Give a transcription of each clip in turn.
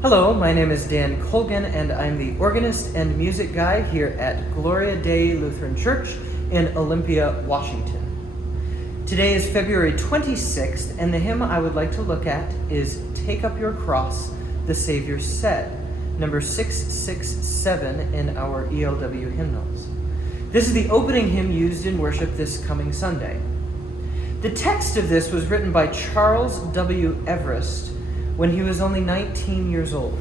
Hello, my name is Dan Colgan, and I'm the organist and music guy here at Gloria Lutheran Church in Olympia, Washington. Today is February 26th, and the hymn I would like to look at is Take Up Your Cross, the Savior Said, number 667 in our ELW hymnals. This is the opening hymn used in worship this coming Sunday. The text of this was written by Charles W. Everest when he was only 19 years old.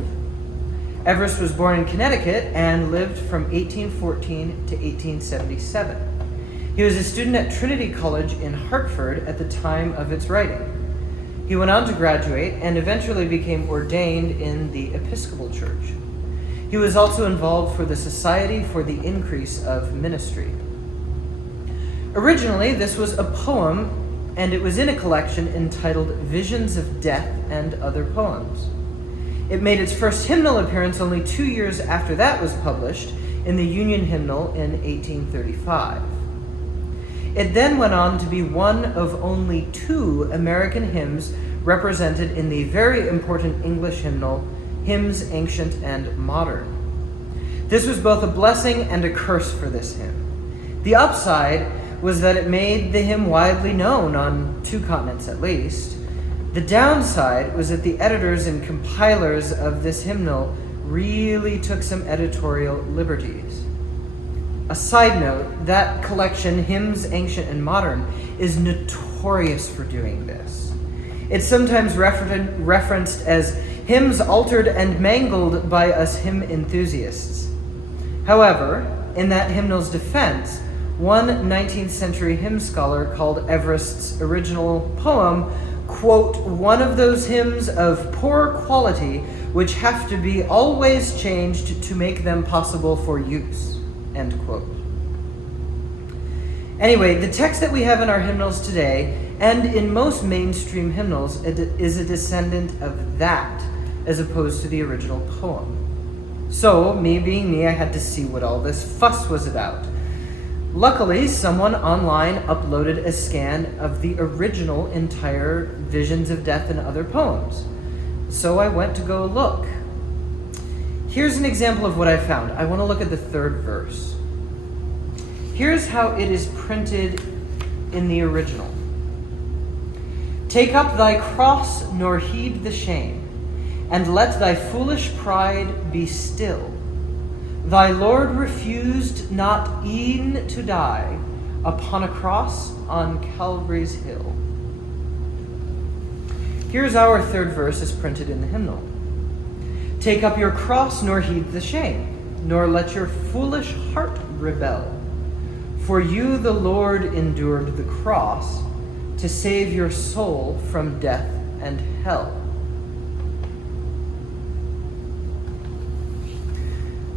Everest was born in Connecticut and lived from 1814 to 1877. He was a student at Trinity College in Hartford at the time of its writing. He went on to graduate and eventually became ordained in the Episcopal Church. He was also involved for the Society for the Increase of Ministry. Originally, this was a poem, and it was in a collection entitled Visions of Death and Other Poems. It made its first hymnal appearance only 2 years after that was published in the Union Hymnal in 1835. It then went on to be one of only 2 American hymns represented in the very important English hymnal, Hymns Ancient and Modern. This was both a blessing and a curse for this hymn. The upside was that it made the hymn widely known on 2 continents at least. The downside was that the editors and compilers of this hymnal really took some editorial liberties. A side note, that collection, Hymns Ancient and Modern, is notorious for doing this. It's sometimes referenced as hymns altered and mangled by us hymn enthusiasts. However, in that hymnal's defense, one 19th century hymn scholar called Everest's original poem, quote, one of those hymns of poor quality which have to be always changed to make them possible for use, end quote. Anyway, the text that we have in our hymnals today, and in most mainstream hymnals, is a descendant of that, as opposed to the original poem. So, me being me, I had to see what all this fuss was about. Luckily, someone online uploaded a scan of the original entire Visions of Death and Other Poems. So I went to go look. Here's an example of what I found. I want to look at the 3rd verse. Here's how it is printed in the original. Take up thy cross, nor heed the shame, and let thy foolish pride be still. Thy Lord refused not e'en to die upon a cross on Calvary's hill. Here's our 3rd verse as printed in the hymnal. Take up your cross, nor heed the shame, nor let your foolish heart rebel. For you the Lord endured the cross to save your soul from death and hell.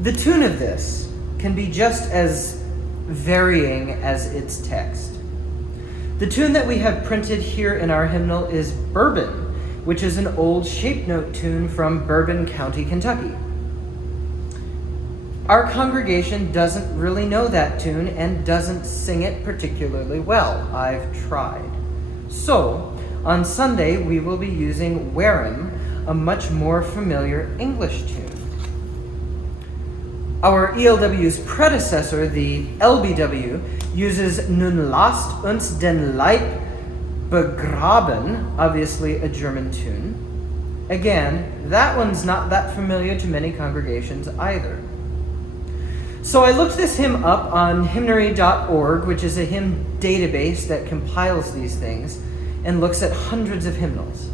The tune of this can be just as varying as its text. The tune that we have printed here in our hymnal is Bourbon, which is an old shape note tune from Bourbon County, Kentucky. Our congregation doesn't really know that tune and doesn't sing it particularly well. I've tried. So, on Sunday, we will be using Wareham, a much more familiar English tune. Our ELW's predecessor, the LBW, uses Nun lasst uns den Leib begraben, obviously a German tune. Again, that one's not that familiar to many congregations either. So I looked this hymn up on hymnary.org, which is a hymn database that compiles these things and looks at hundreds of hymnals.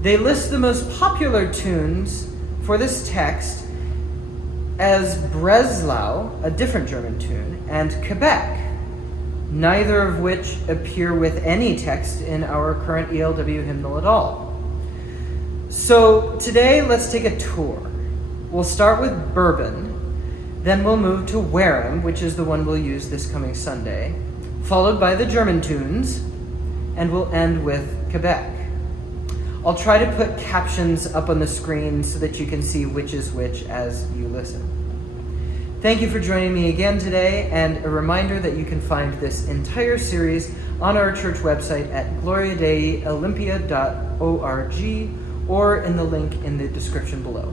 They list the most popular tunes for this text as Breslau, a different German tune, and Quebec, neither of which appear with any text in our current ELW hymnal at all. So today, let's take a tour. We'll start with Bourbon, then we'll move to Wareham, which is the one we'll use this coming Sunday, followed by the German tunes, and we'll end with Quebec. I'll try to put captions up on the screen so that you can see which is which as you listen. Thank you for joining me again today, and a reminder that you can find this entire series on our church website at gloriadeiolympia.org or in the link in the description below.